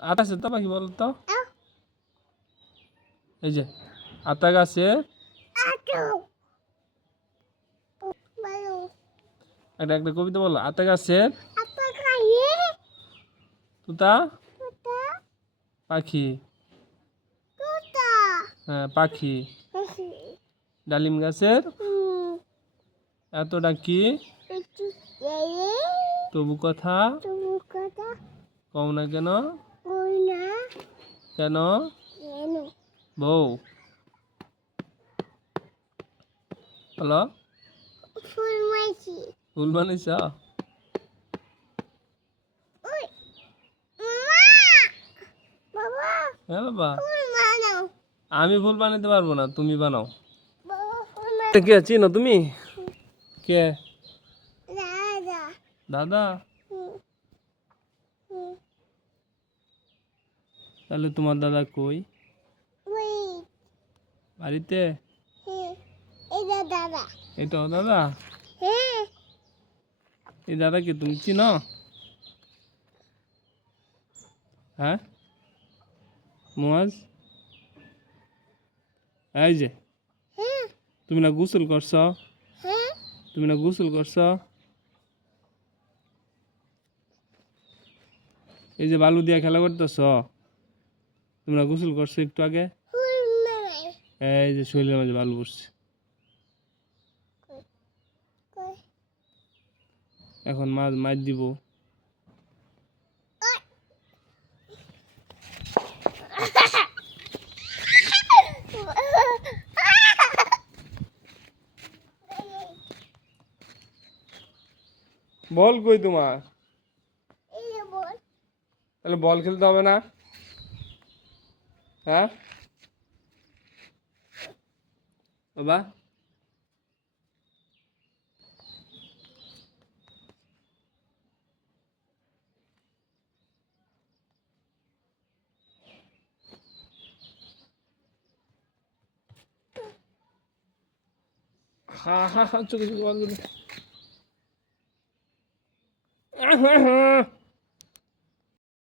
আতা আছে তো পাখি বল তো? এই যে আতা গাছে একটা একটা কবিতা বলো। আতা গাছের তুতা পাখি। হ্যাঁ পাখি। ডালিম গাছের এত ডাকি তবু কথা কও না কেন? কেন বউ? হলো ফুল বানাইছ? হ্যাঁ বাবা, আমি ফুল বানাইতে পারবো না, তুমি বানাও। কে চিনো তুমি? কে? দাদা? তাহলে তোমার দাদা কই? বাড়িতে? এটাও দাদা? এই দাদাকে তুমি চিনো? হ্যাঁ মুয়াজ, এই যে তুমি না গোসল করছ? তুমি না গোসল করছ? এই যে বালু দিয়া খেলা করতেছ, তোমরা গোসল করছো একটু আগে? এই যে শরীরের মাঝে বালু পড়ছে, এখন মাছ মাছ দিব। বল কই তোমার? তাহলে বল খেলতে হবে না? হ্যাঁ বাবা? হা হা হা, চোখে চোখে বল।